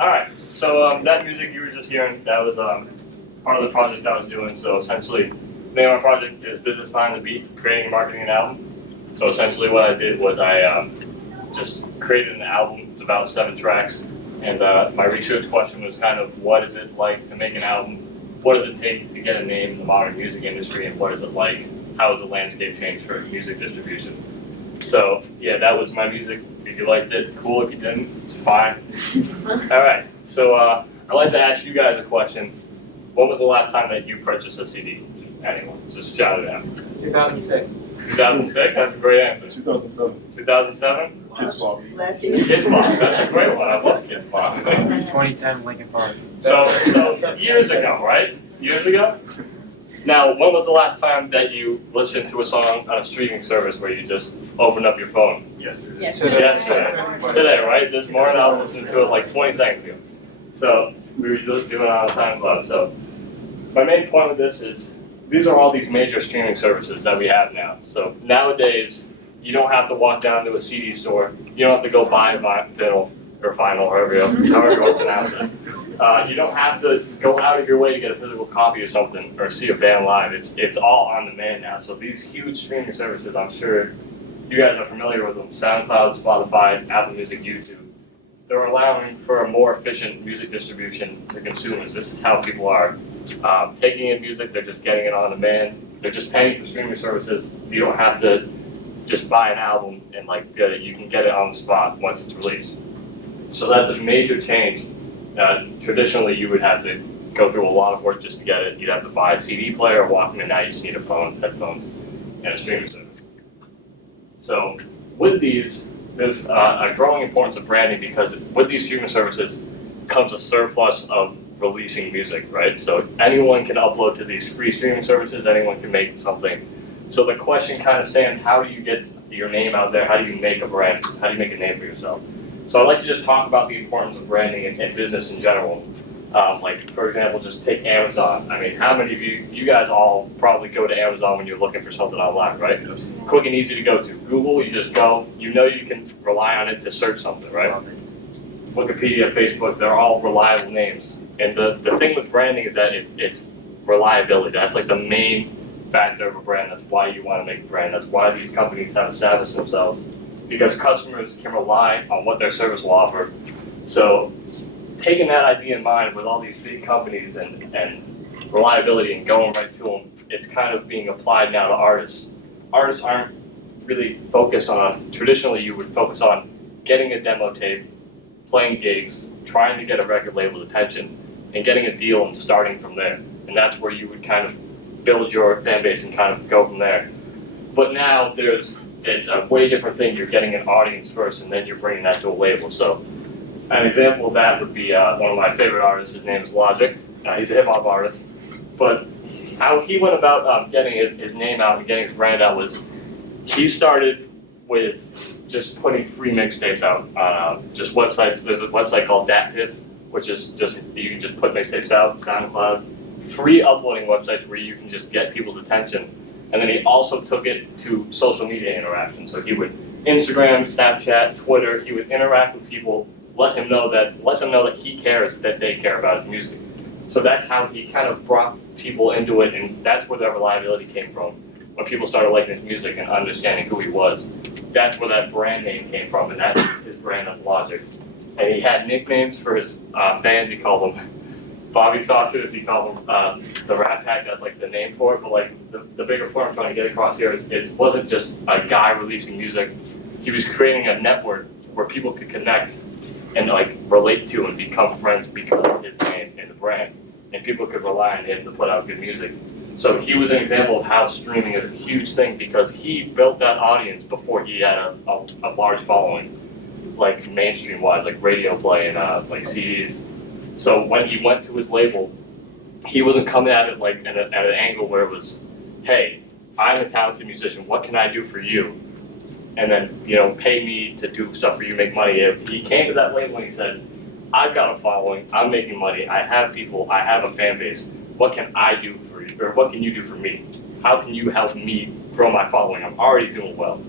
All right, so that music you were just hearing, that was part of the project I was doing. So essentially, the name of our project is Business Behind the Beat, Creating and Marketing an Album. So essentially what I did was I just created an album. It's about 7 tracks. And my research question was kind of, what is it like to make an album? What does it take to get a name in the modern music industry? And what is it like? How has the landscape changed for music distribution? So yeah, that was my music. If you liked it, cool. If you didn't, it's fine. All right, so I'd like to ask you guys a question. When was the last time that you purchased a CD? Anyone? Just shout it out. 2006. 2006? That's a great answer. 2007. 2007? Kids Ball. Last year. Kids Bop. That's a great one. I love Kids Bop. 2010 Linkin Park. So years ago, right? Years ago? Now, when was the last time that you listened to a song on a streaming service where you just opened up your phone? Yesterday. Yesterday. Today, right? This morning I was listening to it like 20 seconds ago. So we were just doing it on SoundCloud. So my main point with this is these are all these major streaming services that we have now. So nowadays, you don't have to walk down to a CD store. You don't have to go buy vinyl or vinyl, however you want to pronounce it. You don't have to go out of your way to get a physical copy of something or see a band live. It's all on demand now. So these huge streaming services, I'm sure you guys are familiar with them. SoundCloud, Spotify, Apple Music, YouTube. They're allowing for a more efficient music distribution to consumers. This is how people are taking in music. They're just getting it on demand. They're just paying for streaming services. You don't have to just buy an album and get it. You can get it on the spot once it's released. So that's a major change. Traditionally, you would have to go through a lot of work just to get it. You'd have to buy a CD player or Walkman. Now you just need a phone, headphones, and a streaming service. So with these, there's a growing importance of branding because with these streaming services comes a surplus of releasing music, right? So anyone can upload to these free streaming services. Anyone can make something. So the question kind of stands: how do you get your name out there? How do you make a brand? How do you make a name for yourself? So I'd like to just talk about the importance of branding and business in general. For example, just take Amazon. I mean, how many of you guys all probably go to Amazon when you're looking for something online, right? It's quick and easy to go to. Google, you just go, you know you can rely on it to search something, right? Wikipedia, Facebook, they're all reliable names. And the thing with branding is that it's reliability. That's like the main factor of a brand. That's why you want to make a brand. That's why these companies have established themselves. Because customers can rely on what their service will offer. So taking that idea in mind with all these big companies and reliability and going right to them, it's kind of being applied now to artists. Artists aren't really focused on, traditionally you would focus on getting a demo tape, playing gigs, trying to get a record label's attention, and getting a deal and starting from there. And that's where you would kind of build your fan base and kind of go from there. But now it's a way different thing. You're getting an audience first, and then you're bringing that to a label. So an example of that would be one of my favorite artists. His name is Logic. He's a hip-hop artist. But how he went about getting his name out and getting his brand out was he started with just putting free mixtapes out on just websites. There's a website called DatPiff, which is just, you can just put mixtapes out, SoundCloud, free uploading websites where you can just get people's attention. And then he also took it to social media interaction. So he would Instagram, Snapchat, Twitter. He would interact with people, let them know that he cares, that they care about his music. So that's how he kind of brought people into it, and that's where that reliability came from. When people started liking his music and understanding who he was, that's where that brand name came from, and that's his brand as Logic. And he had nicknames for his fans. He called them Bobby Saucers, he called them the Rat Pack. That's like the name for it. But the bigger point I'm trying to get across here is it wasn't just a guy releasing music. He was creating a network where people could connect and relate to and become friends because of his name and the brand. And people could rely on him to put out good music. So he was an example of how streaming is a huge thing because he built that audience before he had a large following, like mainstream wise, like radio play and CDs. So when he went to his label, he wasn't coming at it at an angle where it was, hey, I'm a talented musician, what can I do for you? And then, pay me to do stuff for you, make money. He came to that label and he said, I've got a following, I'm making money, I have people, I have a fan base. What can I do for you? Or what can you do for me? How can you help me grow my following? I'm already doing well.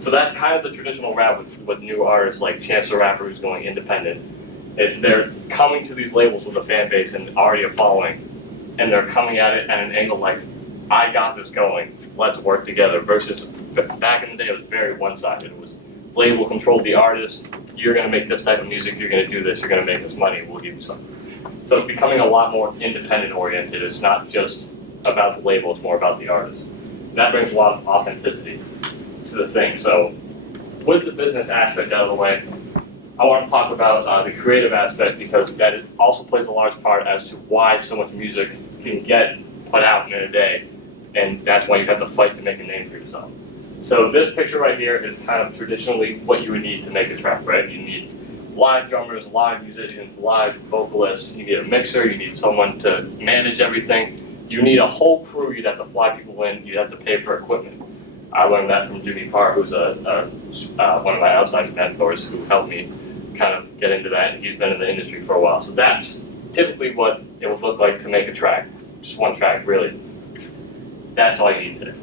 So that's kind of the traditional rap with new artists like Chance the Rapper who's going independent. It's they're coming to these labels with a fan base and already a following, and they're coming at it at an angle like, I got this going, let's work together, versus back in the day it was very one-sided. It was label controlled the artist, you're gonna make this type of music, you're gonna do this, you're gonna make this money, we'll give you something. So it's becoming a lot more independent oriented. It's not just about the label, it's more about the artist. That brings a lot of authenticity to the thing. So with the business aspect out of the way, I want to talk about the creative aspect, because that also plays a large part as to why so much music can get put out in a day, and that's why you have to fight to make a name for yourself. So this picture right here is kind of traditionally what you would need to make a track, right? You need live drummers, live musicians, live vocalists, you need a mixer, you need someone to manage everything, you need a whole crew, you'd have to fly people in, you'd have to pay for equipment. I learned that from Jimmy Parr, who's one of my outside mentors who helped me kind of get into that, and he's been in the industry for a while. So that's typically what it would look like to make a track, just one track really. That's all you need today.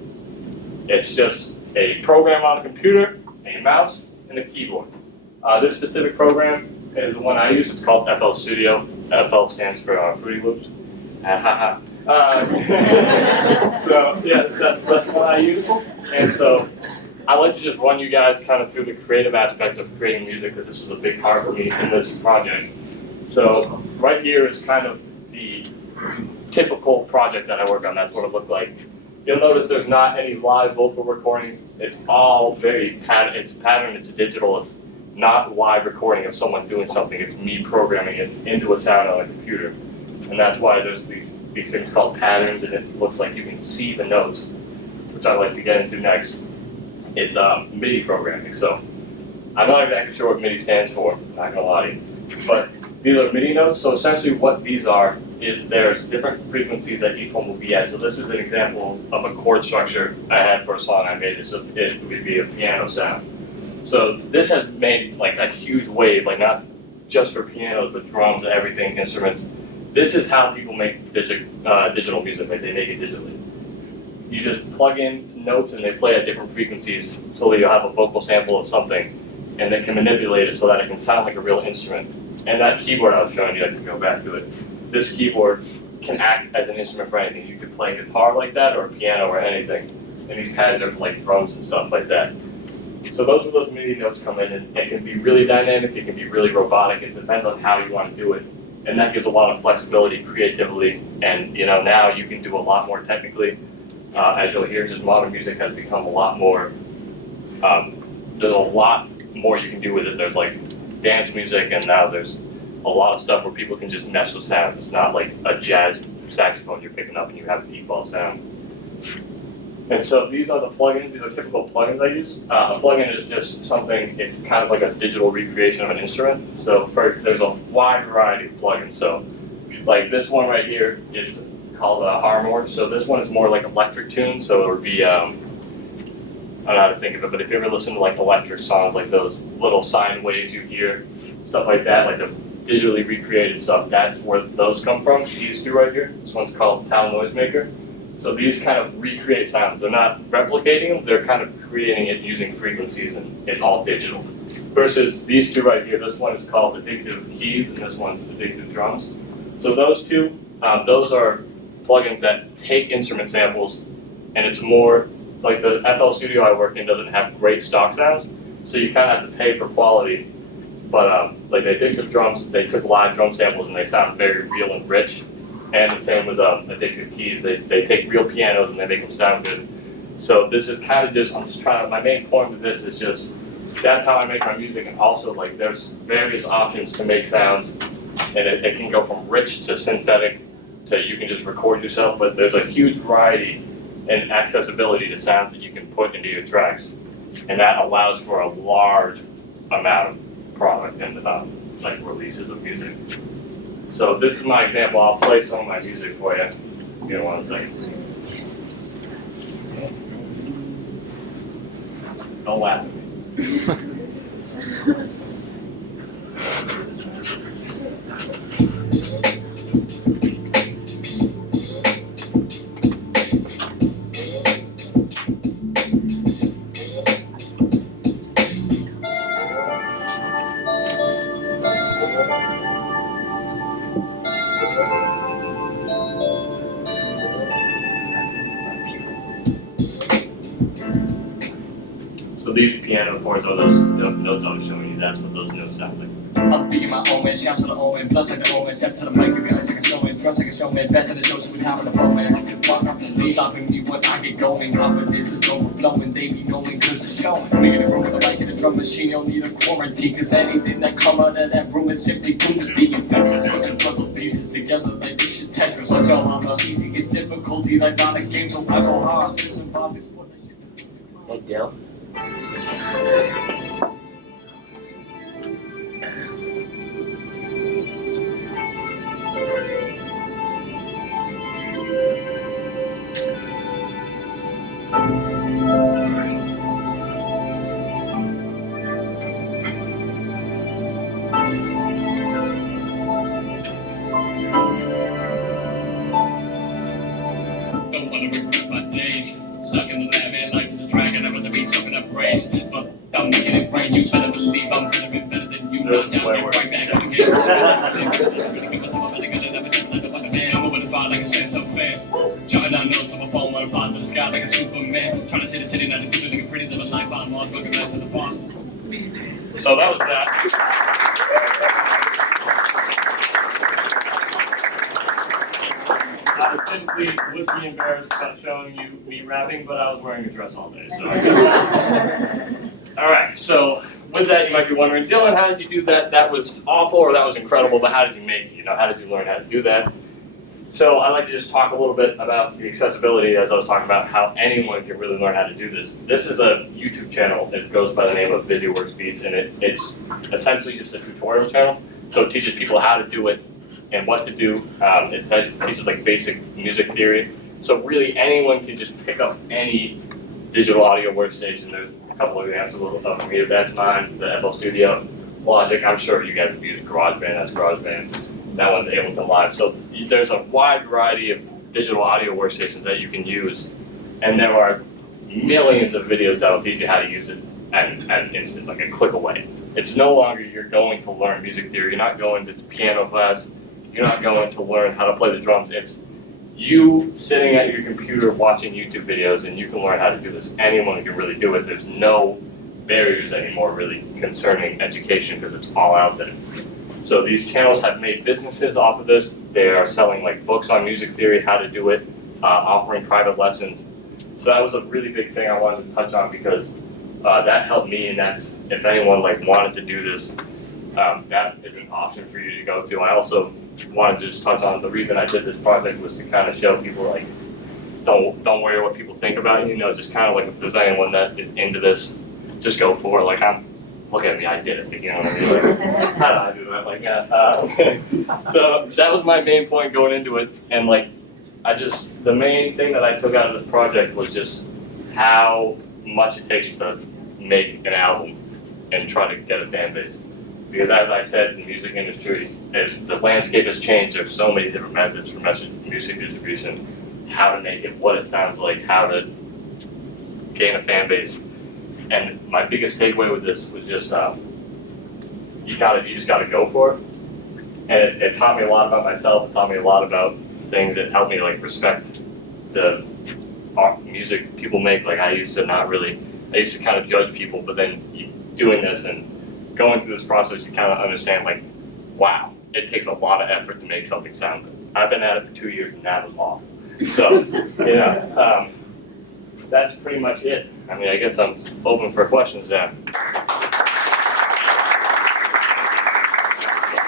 It's just a program on a computer, a mouse, and a keyboard. This specific program is the one I use. It's called FL Studio. FL stands for Fruity Loops. So yeah, that's the one I use. And so I like to just run you guys kind of through the creative aspect of creating music, because this was a big part for me in this project. So right here is kind of the typical project that I work on. That's what it looked like. You'll notice there's not any live vocal recordings. It's all very patterned, it's digital. It's not live recording of someone doing something. It's me programming it into a sound on a computer. And that's why there's these things called patterns, and it looks like you can see the notes, which I'd like to get into next. It's MIDI programming. So I'm not exactly sure what MIDI stands for, not gonna lie to you. But these are MIDI notes. So essentially what these are is there's different frequencies that each one will be at. So this is an example of a chord structure I had for a song I made. So it would be a piano sound. So this has made like a huge wave, like not just for pianos, but drums and everything, instruments. This is how people make digital music, like they make it digitally. You just plug in notes and they play at different frequencies, so that you'll have a vocal sample of something, and they can manipulate it so that it can sound like a real instrument. And that keyboard I was showing you, I can go back to it. This keyboard can act as an instrument for anything. You could play guitar like that, or piano, or anything. And these pads are for like drums and stuff like that. So those are those MIDI notes come in, and it can be really dynamic, it can be really robotic, it depends on how you want to do it. And that gives a lot of flexibility, creativity, and now you can do a lot more technically. As you'll hear, just modern music has become a lot more, there's a lot more you can do with it. There's like dance music, and now there's a lot of stuff where people can just mess with sounds. It's not like a jazz saxophone you're picking up and you have a default sound. And so these are the plugins. These are typical plugins I use. A plugin is just something, it's kind of like a digital recreation of an instrument. So first, there's a wide variety of plugins. So like this one right here is called Harmor. So this one is more like electric tunes. So it would be, I don't know how to think of it, but if you ever listen to like electric songs, like those little sine waves you hear, stuff like that, like the digitally recreated stuff, that's where those come from. These two right here. This one's called Town Noisemaker. So these kind of recreate sounds. They're not replicating them, they're kind of creating it using frequencies, and it's all digital. Versus these two right here, this one is called Addictive Keys, and this one's Addictive Drums. So those two, those are plugins that take instrument samples, and it's more, like the FL Studio I worked in doesn't have great stock sounds, so you kind of have to pay for quality. But like the Addictive Drums, they took live drum samples and they sound very real and rich. And the same with Addictive Keys, they take real pianos and they make them sound good. So this is kind of just, I'm just trying to, my main point with this is just, that's how I make my music, and also like there's various options to make sounds, and it can go from rich to synthetic to you can just record yourself, but there's a huge variety and accessibility to sounds that you can put into your tracks. And that allows for a large amount of product and like releases of music. So this is my example. I'll play some of my music for you. Give me 1 second. Don't laugh at me. these piano chords are those notes I was showing you. That's what those notes sound like. I'm being my own man, shouts to the own man, plus I can own man, step to the mic, give you eyes like a showman, trust like a showman, best in the show, so we having a flow, man. I can walk up the stopping me when I get going, confidence is overflowing, they be knowing cause it's showing. Making it room with the mic and the drum machine, you'll need a quarantine, cause anything that come out of that room is simply doomed to be infectious. Putting puzzle pieces together like this shit Tetris, such all on the easiest difficulty, like not a game, so I go hard, just some basics for that shit. Hey, Dill. Don't wanna regret my days. Stuck in the lab, man, life is a drag, and I'd rather be soaking up race. But I'm making it rain, you better believe I'm better and better than you. There's Knock down, swear get word. right back up again. I'm with the fire like a sense of fair. Jotting down notes on my phone when I'm flying to the sky like a Superman. Trying to see the city, not the future, looking pretty, living life on Mars, looking nice with the boss. So that was that. I typically would be embarrassed about showing you me rapping, but I was wearing a dress all day, so. All right, so with that, you might be wondering, Dylan, how did you do that? That was awful, or that was incredible, but how did you make it? You know, how did you learn how to do that? So I'd like to just talk a little bit about the accessibility, as I was talking about how anyone can really learn how to do this. This is a YouTube channel. It goes by the name of VisuWorks Beats, and it's essentially just a tutorial channel. So it teaches people how to do it and what to do. It teaches like basic music theory. So really anyone can just pick up any digital audio workstation. There's a couple of examples of me. That's mine, the FL Studio, Logic. I'm sure you guys have used GarageBand. That's GarageBand. That one's Ableton Live. So there's a wide variety of digital audio workstations that you can use, and there are millions of videos that will teach you how to use it at an instant, like a click away. It's no longer you're going to learn music theory. You're not going to piano class. You're not going to learn how to play the drums. It's you sitting at your computer watching YouTube videos, and you can learn how to do this. Anyone can really do it. There's no barriers anymore really concerning education because it's all out there. So these channels have made businesses off of this. They are selling like books on music theory, how to do it, offering private lessons. So that was a really big thing I wanted to touch on because that helped me, and that's, if anyone like wanted to do this, that is an option for you to go to. I also wanted to just touch on the reason I did this project was to kind of show people like, don't worry what people think about you, just kind of like if there's anyone that is into this, just go for it. Like look at me, I did it, you know what I mean? Like, how did I do that? Like, so that was my main point going into it, and like, the main thing that I took out of this project was just how much it takes to make an album and try to get a fan base. Because as I said, the music industry, the landscape has changed. There's so many different methods for music distribution, how to make it, what it sounds like, how to gain a fan base. And my biggest takeaway with this was just you just gotta go for it. And it taught me a lot about myself. It taught me a lot about things. It helped me like respect the art music people make. Like I used to kind of judge people, but then doing this and going through this process, you kind of understand like, wow, it takes a lot of effort to make something sound good. I've been at it for 2 years and that was awful. So, that's pretty much it. I mean, I guess I'm open for questions now.